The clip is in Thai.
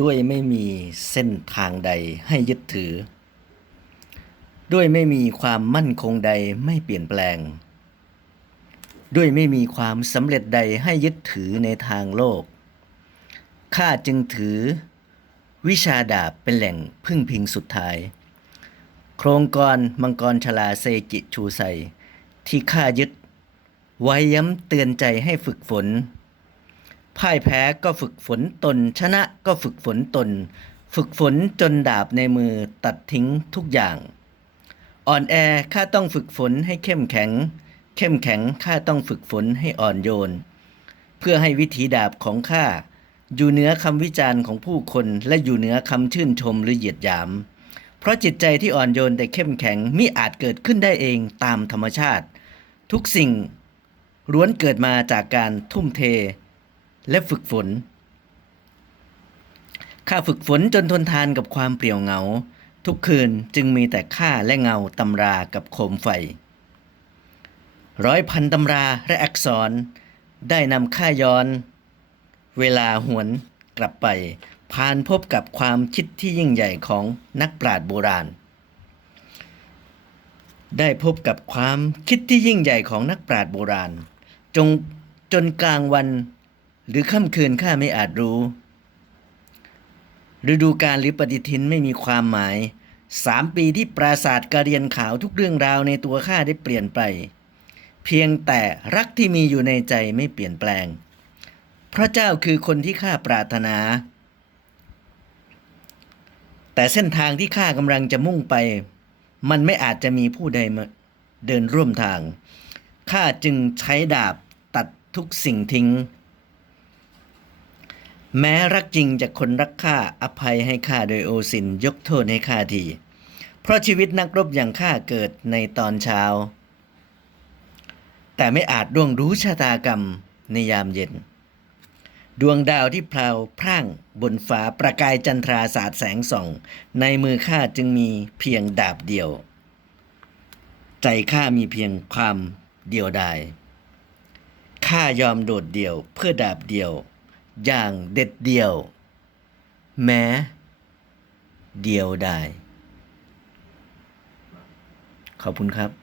ด้วยไม่มีเส้นทางใดให้ยึดถือ ด้วยไม่มีความมั่นคงใดไม่เปลี่ยนแปลง ด้วยไม่มีความสำเร็จใดให้ยึดถือในทางโลก ข้าจึงถือ วิชาดาบเป็นแหล่งพึ่งพิงสุดท้าย โครงกรมังกรชลาเซจิชูไซที่ข้ายึด ไว้ย้ำเตือนใจให้ฝึกฝน พ่ายแพ้ก็ฝึกฝนตน ชนะก็ฝึกฝนตน ฝึกฝนจนดาบในมือตัดทิ้งทุกอย่าง อ่อนแอข้าต้องฝึกฝนให้เข้มแข็ง เข้มแข็งข้าต้องฝึกฝนให้อ่อนโยน เพื่อให้วิถีดาบของข้าอยู่เหนือคำวิจารณ์ของผู้คนและอยู่เหนือคำชื่นชมหรือเหยียดหยาม เพราะจิตใจที่อ่อนโยนแต่เข้มแข็งมิอาจเกิดขึ้นได้เองตามธรรมชาติ ทุกสิ่งล้วนเกิดมาจากการทุ่มเท และฝึกฝน ข้าฝึกฝนจนทนทานกับความเปลี่ยวเหงา ทุกคืนจึงมีแต่ข้าและเงาตำรากับโคมไฟ ร้อยพันตำราและอักษร ได้นำข้าย้อน เวลาหวนกลับไปผ่านพบกับความคิดที่ยิ่งใหญ่ของนักปราชญ์โบราณ ได้พบกับความคิดที่ยิ่งใหญ่ของนักปราชญ์โบราณ จงจนกลางวัน หรือค่ำคืนข้าไม่อาจรู้ ฤดูกาลหรือปฏิทินไม่มีความหมายสามปีที่ปราสาทการเรียนขาวทุกเรื่องราวในตัวข้าได้เปลี่ยนไป เพียงแต่รักที่มีอยู่ในใจไม่เปลี่ยนแปลง พระเจ้าคือคนที่ข้าปรารถนา แต่เส้นทางที่ข้ากำลังจะมุ่งไป มันไม่อาจจะมีผู้ใดมาเดินร่วมทางข้าจึงใช้ดาบตัดทุกสิ่งทิ้ง แม้รักจริงจากคนรักข้าอภัยให้ข้าโดยโอสินยกโทษให้ข้าที เพราะชีวิตนักรบอย่างข้าเกิดในตอนเช้า แต่ไม่อาจร่วงรู้ชะตากรรมในยามเย็น ดวงดาวที่พลาวพร่างบนฟ้าประกายจันทราสาดแสงส่อง ในมือข้าจึงมีเพียงดาบเดียว ใจข้ามีเพียงความเดียวดายข้ายอมโดดเดี่ยวเพื่อดาบเดียว อย่างเด็ดเดี่ยว แม้ เดียวดายขอบคุณครับ